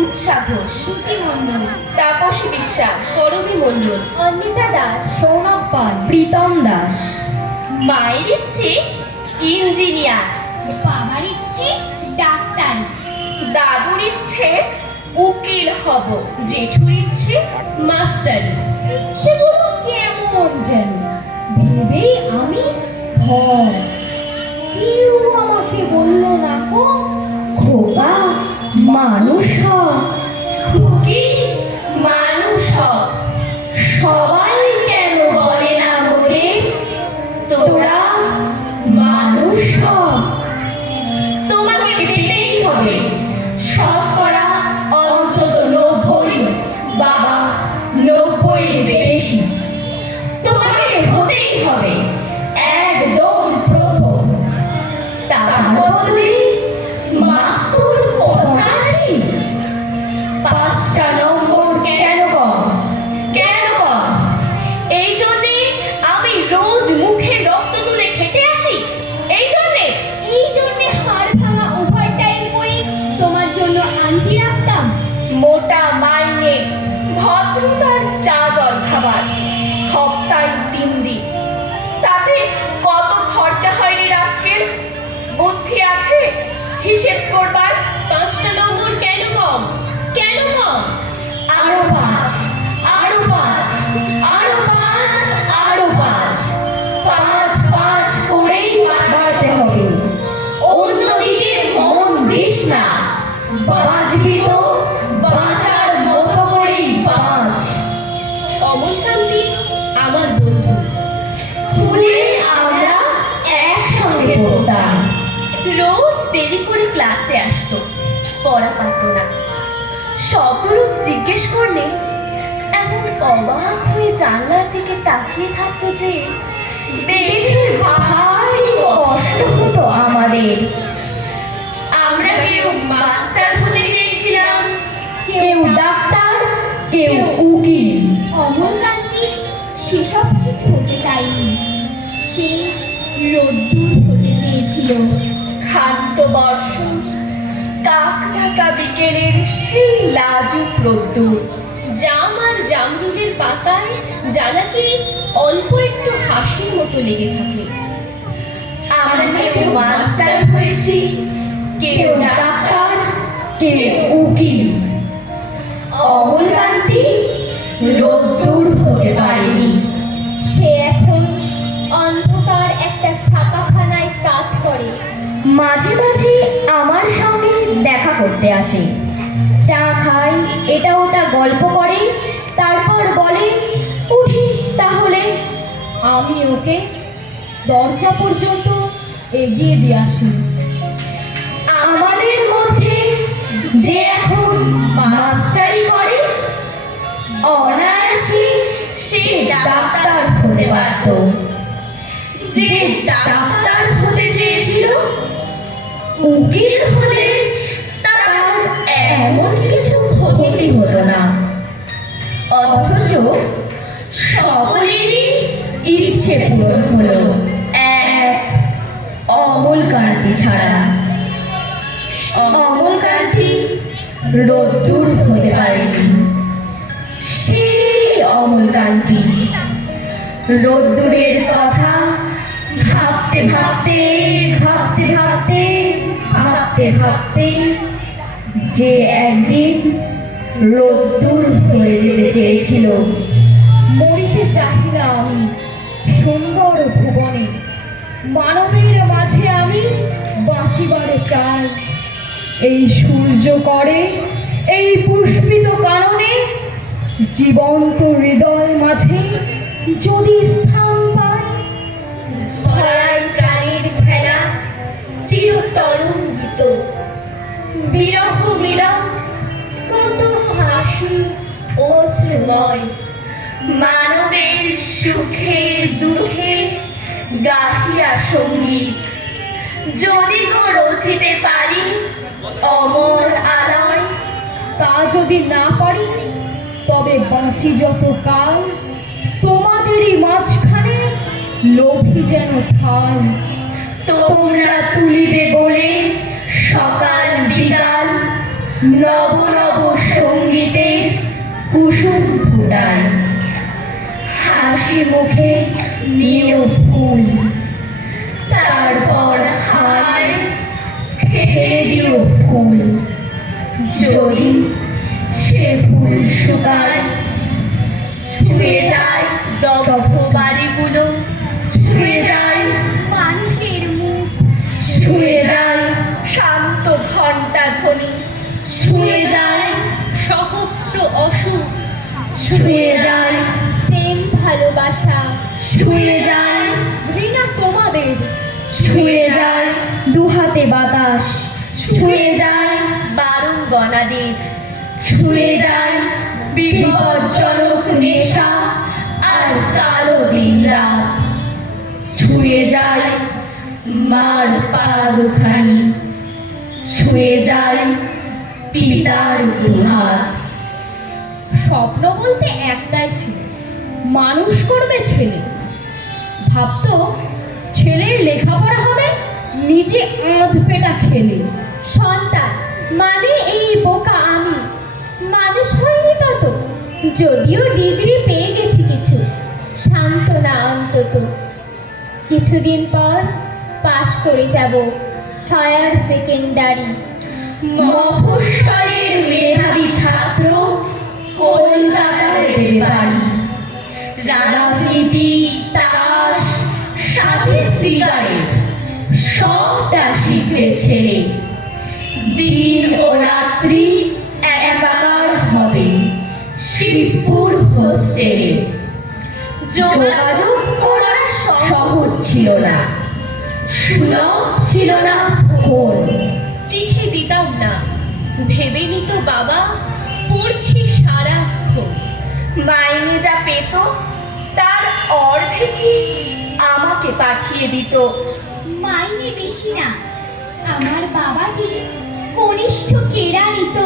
উৎসা ঘোষ, শ্রুতি মণ্ডল, তাপসী বিশ্বাস, করবী মণ্ডল, অন্বিতা দাস, সৌরভ পাল, প্রীতম দাস। মায়ের ইচ্ছে ইঞ্জিনিয়ার, বাবার ইচ্ছে ডাক্তার, দাদুর ইচ্ছে উকিল হব, জেঠুর ইচ্ছে মাস্টার। ইচ্ছেগুলো কেমন যেন ভেবেই আমি ভয়। কেউ আমাকে বলল না গো, খোকা মানুষ হ, খুকি মানুষ হ। সবাই কেন বলে না মোরে তোরা মানুষ হ। তোমাকে পেতেই হবে শতকরা অন্তত 90, বাবা 90 এর বেশি। তোমাকে হতেই হবে একদম প্রথম, তার বদলে মাত্র 85। 5টা নম্বর কেন কম, কেন কম? এই জন্যে আমি রোজ মুখে রক্ত তুলে খেতে আসি, এই জন্যে হাড় ভাঙা ওভার টাইম করে তোমার জন্য আন্টি রাখতাম। মোটা মাইনে, ভদ্রতার চা জল খাবার, সপ্তাহে 3 দিন, তাতে কত খরচা হয় রে রাস্কেল? বুদ্ধি আছে হিসেব করবার? 5টা নম্বর কেন কম, কেন কম? আরো 5, আরো 5, আরো 5, আরো 5, 5 5 করেই বাড়তে হবে। অন্যদিকে মন দিস না, বাঁচবি তো বাঁচার মতো করেই বাঁচ। অমলকান্তি আমার বন্ধু, স্কুলে আমরা একসঙ্গে পড়তাম, রোজ দেরি করে ক্লাসে আসতো, পড়া পারতো না। শব্দরূপ জিজ্ঞেস করলে এমন অবাক হয়ে জানলার দিকে তাকিয়ে থাকতো যে দেখে ভারী কষ্ট হতো আমাদের। আমরা কেউ মাস্টার হতে চেয়েছিলাম, কেউ ডাক্তার, কেউ উকিল। অমলকান্তি সেসব কিছু হতে চায়নি। সে রোদ্দুর হতে চেয়েছিল। ক্ষান্ত বর্ষণ, কাক ঢাকা বিকেলের সেই লাজুক রোদ্দুর, জাম আর জামরুলের পাতায় জানাকি অল্প একটু হাসির মতো লেগে থাকে। আমরা কেউ মাস্টার হয়েছি, কেউ ডাক্তার, কেউ উকিল। অমলকান্তি রোদ্দুর হতে পারেনি। সে এখন অন্ধকার একটা ছাপাখানায় কাজ করে। মাঝে মাঝে আমার সঙ্গে দেখা করতে আসে, চা খায়, এটা ওটা গল্প করে, তারপর বলে উঠি তাহলে। আমি ওকে দরজা পর্যন্ত এগিয়ে দিয়ে আসি। আমাদের মধ্যে যে এখন মাস্টারি করে অনায়াসে সে ডাক্তার হতে পারত। যে ডাক্তার হতে চেয়েছিল উকিল হলে তার এমন কিছু ক্ষতি হতো না। অথচ সকলেরই ইচ্ছে পূরণ হলো, এক অমলকান্তি ছাড়া। অমলকান্তি রোদ্দুর হতে পারেনি। সেই অমলকান্তি রোদ্দুরের কথা ভাবতে ভাবতে ভাবতে ভাবতে ভাবতে ভাবতে যে একদিন রোদ্দুর হয়ে যেতে চেয়েছিল। মরিতে চাহি না আমি সুন্দর ভুবনে, মানবের মাঝে আমি বাঁচিবারে চাই। এই সূর্য করে, এই পুষ্পিত কাননে, জীবন্ত হৃদয় মাঝে যদি স্থান পায়। ধরার প্রাণীর খেলা চিরতরঙ্গিত, বিরহ মিলন কত হাসি অশ্রুময়। মানবের সুখের দুঃখে গাহিয়া সঙ্গীত, যদি গো রচিতে পারি অমর আলয়। তা যদি না পারি তবে বাঁচি যত কাল তোমাদেরই মাঝখানে লোভী যেন ঠাই। তোমরা তুলিবে বলে সকাল বিকাল নব নব সঙ্গীতের কুসুম ফুটায়, হাসি মুখে নিয় ফুল, তারপর হায় ফেলে দিও ফুল, যদি সে ফুল শুকায়, ছুঁয়ে যায় দগ্ধ বাড়িগুলো, ছুঁয়ে যায় মানুষের মুখ, ছুঁয়ে যায় শান্ত ঘণ্টা ধ্বনি, ছুঁয়ে যায় সহস্র অসুখ, ছুঁয়ে যায় প্রেম ভালোবাসা, ছুঁয়ে যায় ঘৃণা তোমাদের, ছুঁয়ে যায় দুহাতে বাতাস, ছুঁয়ে যায় বারণ গণাদের, ছুঁয়ে যায় বিপজ্জনক নেশা আর কালো দিন রাত, ছুঁয়ে যায় মার পা দুখানি, ছুঁয়ে যায় পিতার দুহাত। স্বপ্ন বলতে একটাই ছিল, মানুষ করবে ছেলে। ভাবতো ছেলের লেখাপড়া হবে নিজে আধ পেটা খেলে। সন্তান মানে এই বোকা আমি, মানুষ হয়নি তত, যদিও ডিগ্রি পেয়ে গেছি কিছু, সান্ত্বনা অন্তত। কিছুদিন পর পাশ করে যাব হায়ার সেকেন্ডারি। মফস্বলের মেধাবী ছাত্র কলকাতায় দেবে বাড়ি, রাজনীতি, তাস, সাথে সিগারেট সবটা শিখবে ছেলে। দিন ও রাত্রি একাকার হবে শিবপুর হোস্টেলে। যোগাযোগ করা সহজ ছিল না, সুলভ ছিল না ফোন। চিঠি দিতাম না, ভেবে নিত বাবা পড়ছি সারাক্ষণ। মাইনে যা পেত তার অর্ধেকই আমাকে পাঠিয়ে দিত। মাইনে বেশি না, আমার বাবাকে কনিষ্ঠ কেরা নিত।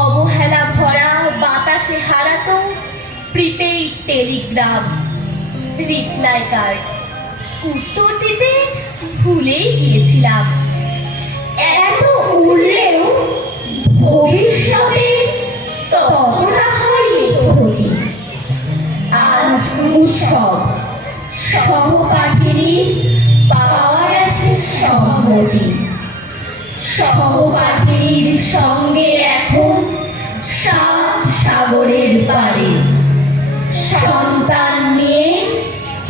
অবহেলা ভরা বাতাসে হারাতো প্রিপেইড টেলিগ্রাম, রিপ্লাই কার্ড, উত্তর দিতে ভুলেই গিয়েছিলাম। এত উড়লেও ভবিষ্যতে ততটা হয়নি ক্ষতি। আজ উৎসব, সহপাঠিনীর পাওয়া গেছে সম্মতি। সহপাঠিনীর সঙ্গে এখন সাত সাগরের পারে, সন্তান নিয়ে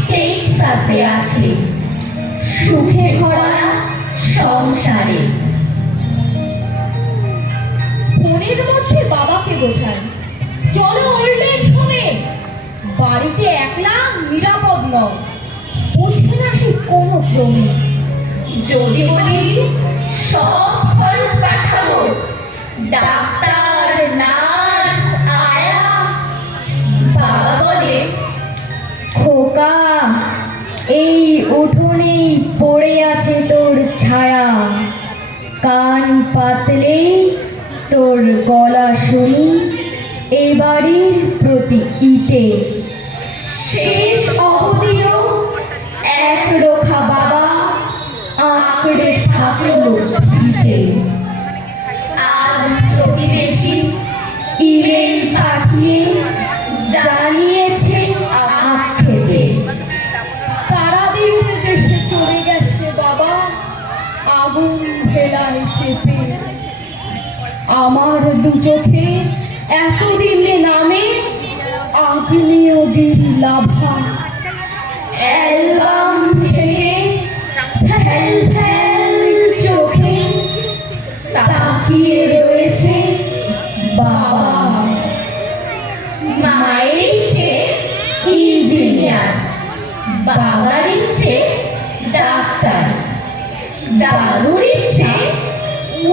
টেক্সাসে আছে, সুখে ভরা সংসারে। ফোনের মধ্যে বাবাকে বোঝায়, চলো ওল্ড এজ হোমে, বাড়িতে একলা নিরাপদ নও। বুঝে না সে কোনো ক্রমে। যদি বলি সব খরচ পাঠাবো, ডাক্তার, নার্স, আয়া, বাবা বলে খোকা এই উঠোনেই পড়ে আছে তোর ছায়া, কান পাতলেই তোর গলা শুনি এ বাড়ির প্রতি ইটে। শেষ অবধিও এক রোখা বাবা আঁকড়ে থাকলো ভিটে। আজ প্রতিবেশী ইমেল পাঠিয়ে জানিয়েছে আক্ষেপে, তারাদের দেশে চলে গেছে বাবা আগুন ভেলায় চেপে। আমার দু চোখে এতদিন নামে আগ্নেয়গির লাভা। অ্যালবাম থেকে ফ্যাল ফ্যাল চোখে তাকিয়ে রয়েছে বাবা। মায়ের ইচ্ছে ইঞ্জিনিয়ার, বাবার ইচ্ছে ডাক্তার, দাদুর ইচ্ছে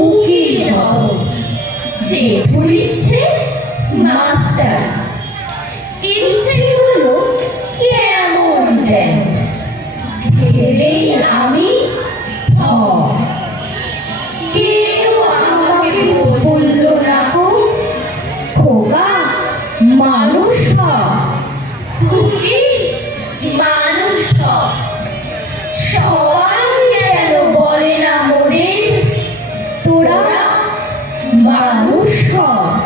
উকিল হব, জেঠুর ইচ্ছে মাস্টার। ইচ্ছেগুলো কেমন যেন ভেবেই আমি কেউ আমাকে বলল না গো, খোকা মানুষ হ, খুকি মানুষ হ। সবাই কেন বলে না মোদের তোরা মানুষ হ।